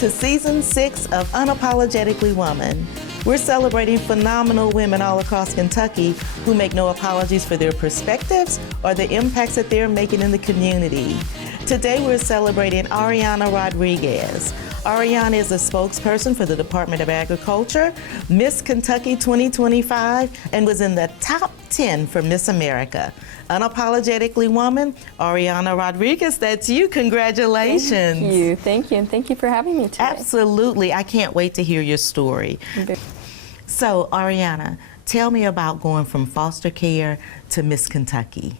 to Season 6 of Unapologetically Woman. We're celebrating phenomenal women all across Kentucky who make no apologies for their perspectives or the impacts that they're making in the community. Today we're celebrating Ariana Rodriguez. Ariana is a spokesperson for the Department of Agriculture, Miss Kentucky 2025, and was in the top 10 for Miss America. Unapologetically Woman, Ariana Rodriguez, that's you. Congratulations. Thank you, and thank you for having me today. Absolutely. I can't wait to hear your story. So, Ariana, tell me about going from foster care to Miss Kentucky.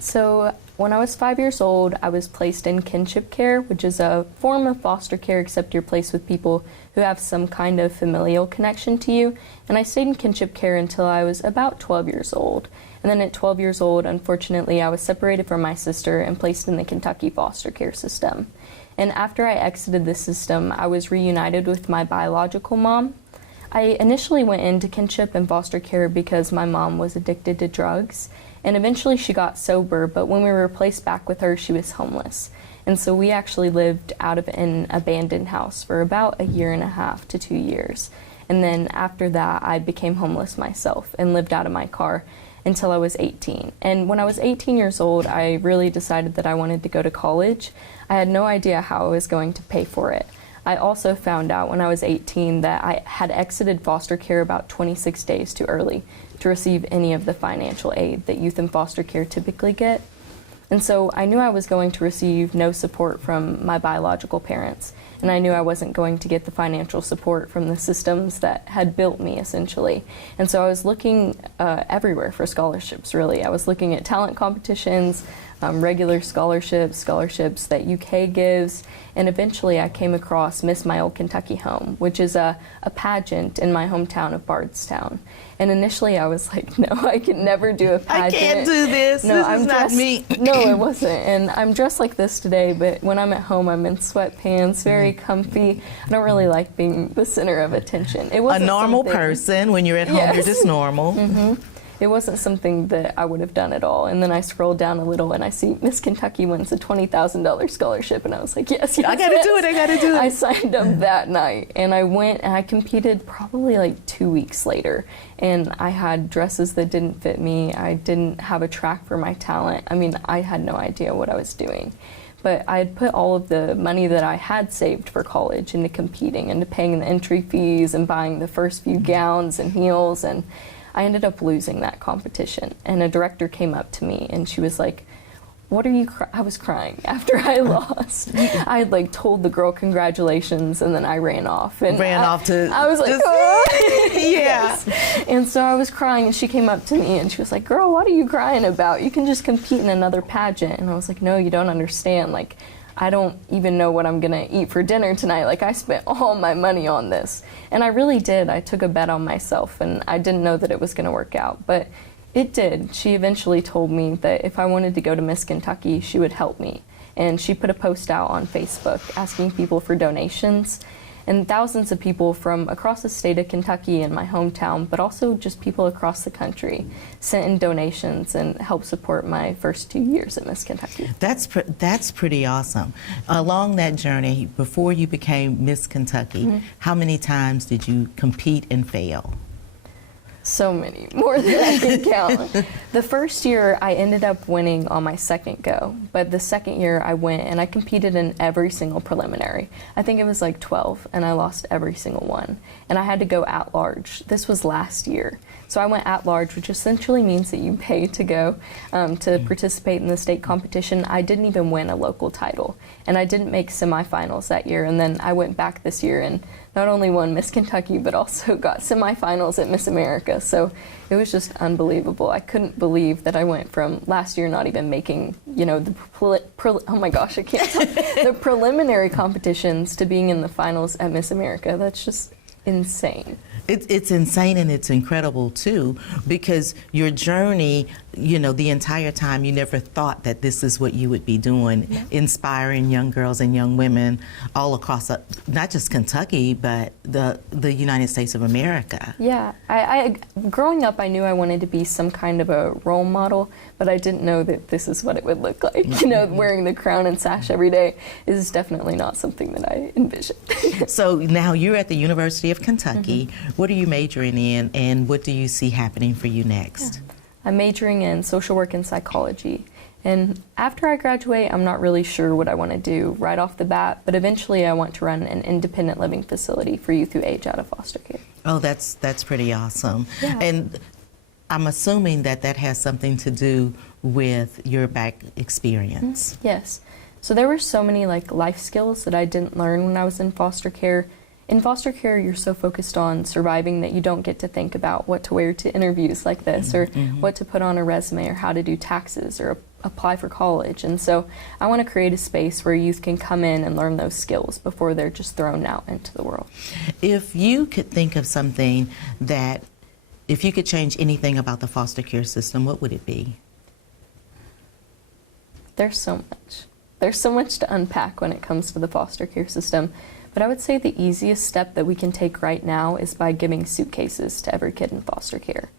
So, when I was 5 years old, I was placed in kinship care, which is a form of foster care, except you're placed with people who have some kind of familial connection to you. And I stayed in kinship care until I was about 12 years old. And then at 12 years old, unfortunately, I was separated from my sister and placed in the Kentucky foster care system. And after I exited the system, I was reunited with my biological mom. I initially went into kinship and foster care because my mom was addicted to drugs. And eventually she got sober, but when we were placed back with her, she was homeless. And so we actually lived out of an abandoned house for about 1.5 to 2 years. And then after that, I became homeless myself and lived out of my car until I was 18. And when I was 18 years old, I really decided that I wanted to go to college. I had no idea how I was going to pay for it. I also found out when I was 18 that I had exited foster care about 26 days too early to receive any of the financial aid that youth in foster care typically get. And so I knew I was going to receive no support from my biological parents, and I knew I wasn't going to get the financial support from the systems that had built me, essentially. And so I was looking everywhere for scholarships, really. I was looking at talent competitions, regular scholarships that UK gives, and eventually I came across Miss My Old Kentucky Home, which is a pageant in my hometown of Bardstown. And initially I was like, no, I can never do a pageant. I can't do this. No, this I'm is not me. No, it wasn't. And I'm dressed like this today, but when I'm at home, I'm in sweatpants, very comfy. I don't really like being the center of attention. It wasn't a normal person. When you're at home, you're just normal. It wasn't something that I would have done at all. And then I scrolled down a little and I see Miss Kentucky wins a $20,000 scholarship, and I was like, yes, I gotta do it, I gotta do it. I signed up that night, and I went and I competed probably like 2 weeks later. And I had dresses that didn't fit me. I didn't have a track for my talent. I mean, I had no idea what I was doing. But I had put all of the money that I had saved for college into competing, into paying the entry fees and buying the first few gowns and heels, and I ended up losing that competition. And a director came up to me and she was like, what are you I was crying after I lost. I had like told the girl congratulations, and then I ran off. And I was like, oh. Yeah. Yes. And so I was crying, and she came up to me and she was like, girl, what are you crying about? You can just compete in another pageant. And I was like, no, you don't understand. Like, I don't even know what I'm gonna eat for dinner tonight. Like, I spent all my money on this. And I really did. I took a bet on myself, and I didn't know that it was gonna work out, but it did. She eventually told me that if I wanted to go to Miss Kentucky, she would help me. And she put a post out on Facebook asking people for donations. And thousands of people from across the state of Kentucky and my hometown, but also just people across the country, sent in donations and helped support my first 2 years at Miss Kentucky. That's pretty awesome. Along that journey, before you became Miss Kentucky, how many times did you compete and fail? So many, more than I can count. The first year I ended up winning on my second go, but the second year I went and I competed in every single preliminary. I think it was like 12, and I lost every single one. And I had to go at large. This was last year. So I went at large, which essentially means that you pay to go to participate in the state competition. I didn't even win a local title, and I didn't make semifinals that year. And then I went back this year and not only won Miss Kentucky, but also got semifinals at Miss America. So it was just unbelievable. I couldn't believe that I went from last year not even making, you know, the oh my gosh, I can't talk, the preliminary competitions to being in the finals at Miss America. That's just insane. It's insane and it's incredible too, because your journey, the entire time you never thought that this is what you would be doing, inspiring young girls and young women all across, not just Kentucky, but the United States of America. Yeah, I growing up, I knew I wanted to be some kind of a role model, but I didn't know that this is what it would look like. Wearing the crown and sash every day is definitely not something that I envisioned. So now you're at the University of Kentucky. What are you majoring in, and what do you see happening for you next? Yeah. I'm majoring in social work and psychology. And after I graduate, I'm not really sure what I want to do right off the bat, but eventually I want to run an independent living facility for youth who age out of foster care. Oh, that's pretty awesome. Yeah. And I'm assuming that has something to do with your back experience. Yes. So there were so many life skills that I didn't learn when I was in foster care. In foster care, you're so focused on surviving that you don't get to think about what to wear to interviews like this, or what to put on a resume, or how to do taxes, or apply for college. And so I want to create a space where youth can come in and learn those skills before they're just thrown out into the world. If you could think of something if you could change anything about the foster care system, what would it be? There's so much. There's so much to unpack when it comes to the foster care system. But I would say the easiest step that we can take right now is by giving suitcases to every kid in foster care.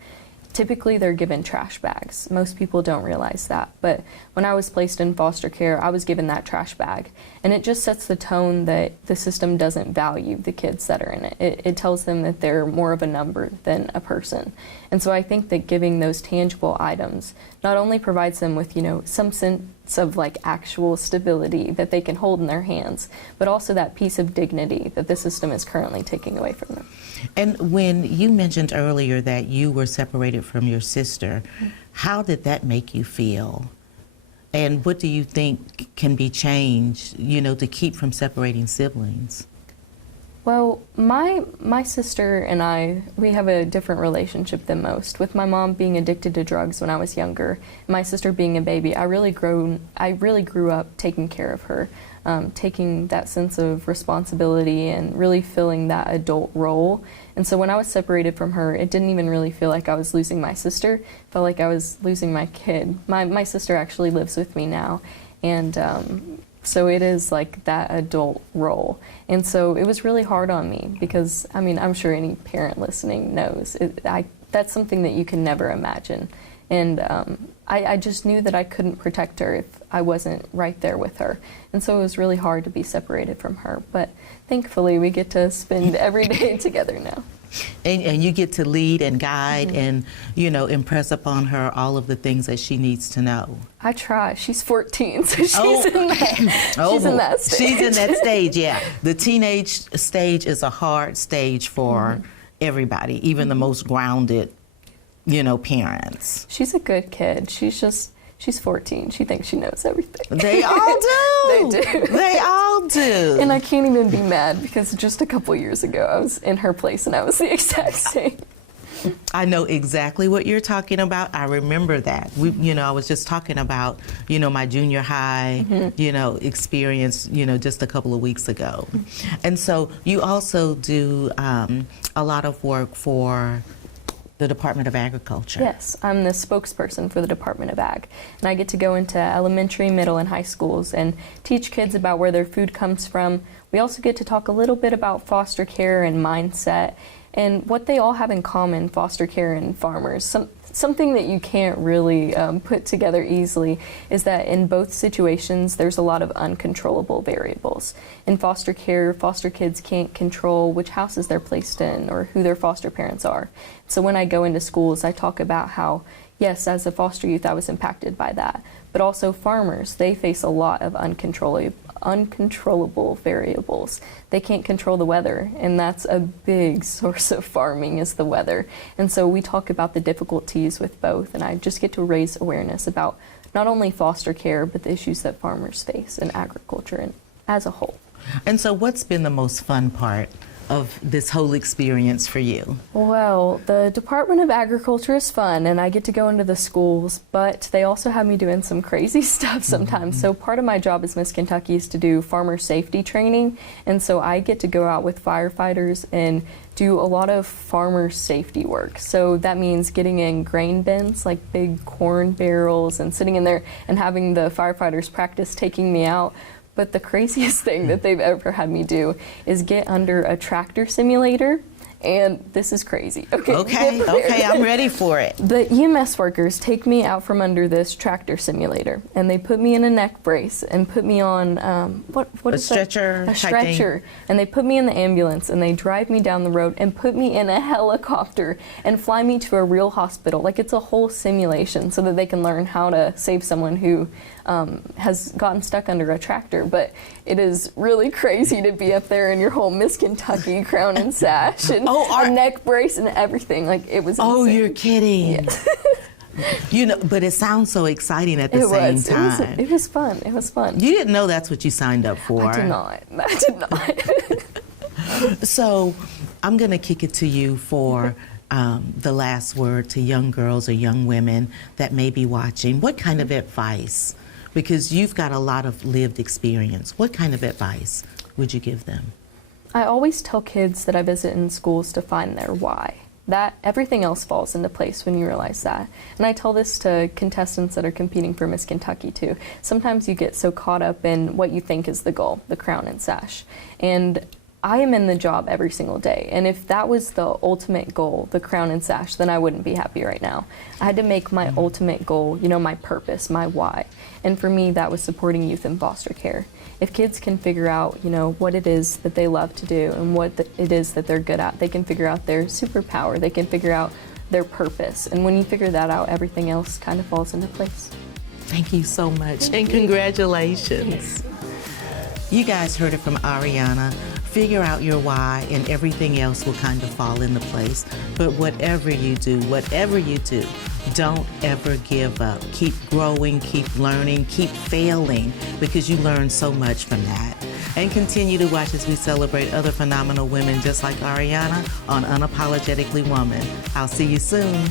Typically, they're given trash bags. Most people don't realize that. But when I was placed in foster care, I was given that trash bag. And it just sets the tone that the system doesn't value the kids that are in it. It tells them that they're more of a number than a person. And so I think that giving those tangible items not only provides them with, some sense of actual stability that they can hold in their hands, but also that piece of dignity that the system is currently taking away from them. And when you mentioned earlier that you were separated from your sister, how did that make you feel? And what do you think can be changed, to keep from separating siblings? Well, my sister and I, we have a different relationship than most. With my mom being addicted to drugs when I was younger, and my sister being a baby, I really grew up taking care of her, taking that sense of responsibility and really filling that adult role. And so when I was separated from her, it didn't even really feel like I was losing my sister. It felt like I was losing my kid. My sister actually lives with me now, and so it is that adult role. And so it was really hard on me because, I'm sure any parent listening knows, that's something that you can never imagine. And I just knew that I couldn't protect her if I wasn't right there with her. And so it was really hard to be separated from her. But thankfully, we get to spend every day together now. And you get to lead and guide and, impress upon her all of the things that she needs to know. I try. She's 14, so she's in that stage. She's in that stage, yeah. The teenage stage is a hard stage for everybody, even the most grounded, parents. She's a good kid. She's 14. She thinks she knows everything. They all do. They do. They all do. And I can't even be mad because just a couple years ago I was in her place and I was the exact same. I know exactly what you're talking about. I remember that. I was just talking about, my junior high, experience, just a couple of weeks ago. And so you also do a lot of work for the Department of Agriculture. Yes, I'm the spokesperson for the Department of Ag. And I get to go into elementary, middle, and high schools and teach kids about where their food comes from. We also get to talk a little bit about foster care and mindset and what they all have in common, foster care and farmers. Something that you can't really put together easily is that in both situations, there's a lot of uncontrollable variables. In foster care, foster kids can't control which houses they're placed in or who their foster parents are. So when I go into schools, I talk about how, yes, as a foster youth, I was impacted by that. But also farmers, they face a lot of uncontrollable variables. They can't control the weather, and that's a big source of farming is the weather. And so we talk about the difficulties with both, and I just get to raise awareness about not only foster care, but the issues that farmers face in agriculture and as a whole. And so what's been the most fun part of this whole experience for you? Well, the Department of Agriculture is fun, and I get to go into the schools, but they also have me doing some crazy stuff sometimes. So part of my job as Miss Kentucky is to do farmer safety training, and so I get to go out with firefighters and do a lot of farmer safety work. So that means getting in grain bins, like big corn barrels, and sitting in there and having the firefighters practice taking me out. But the craziest thing that they've ever had me do is get under a tractor simulator, and this is crazy. Okay, I'm ready for it. The EMS workers take me out from under this tractor simulator, and they put me in a neck brace and put me on what A is that? stretcher. A stretcher. And they put me in the ambulance, and they drive me down the road and put me in a helicopter and fly me to a real hospital. Like, it's a whole simulation so that they can learn how to save someone who has gotten stuck under a tractor. But it is really crazy to be up there in your whole Miss Kentucky crown and sash and a neck brace and everything. Like, it was Oh, insane. you're kidding. Yeah. You know, but it sounds so exciting at the same time. It was fun. It was fun. You didn't know that's what you signed up for. I did not. So I'm going to kick it to you for the last word to young girls or young women that may be watching. What kind of advice, because you've got a lot of lived experience, what kind of advice would you give them? I always tell kids that I visit in schools to find their why. That everything else falls into place when you realize that. And I tell this to contestants that are competing for Miss Kentucky too. Sometimes you get so caught up in what you think is the goal, the crown and sash. And I am in the job every single day, and if that was the ultimate goal, the crown and sash, then I wouldn't be happy right now. I had to make my ultimate goal, you know, my purpose, my why. And for me, that was supporting youth in foster care. If kids can figure out, you know, what it is that they love to do and what it is that they're good at, they can figure out their superpower, they can figure out their purpose. And when you figure that out, everything else kind of falls into place. Thank you so much, and congratulations. You guys heard it from Ariana. Figure out your why, and everything else will kind of fall into place. But whatever you do, don't ever give up. Keep growing, keep learning, keep failing, because you learn so much from that. And continue to watch as we celebrate other phenomenal women just like Ariana on Unapologetically Woman. I'll see you soon.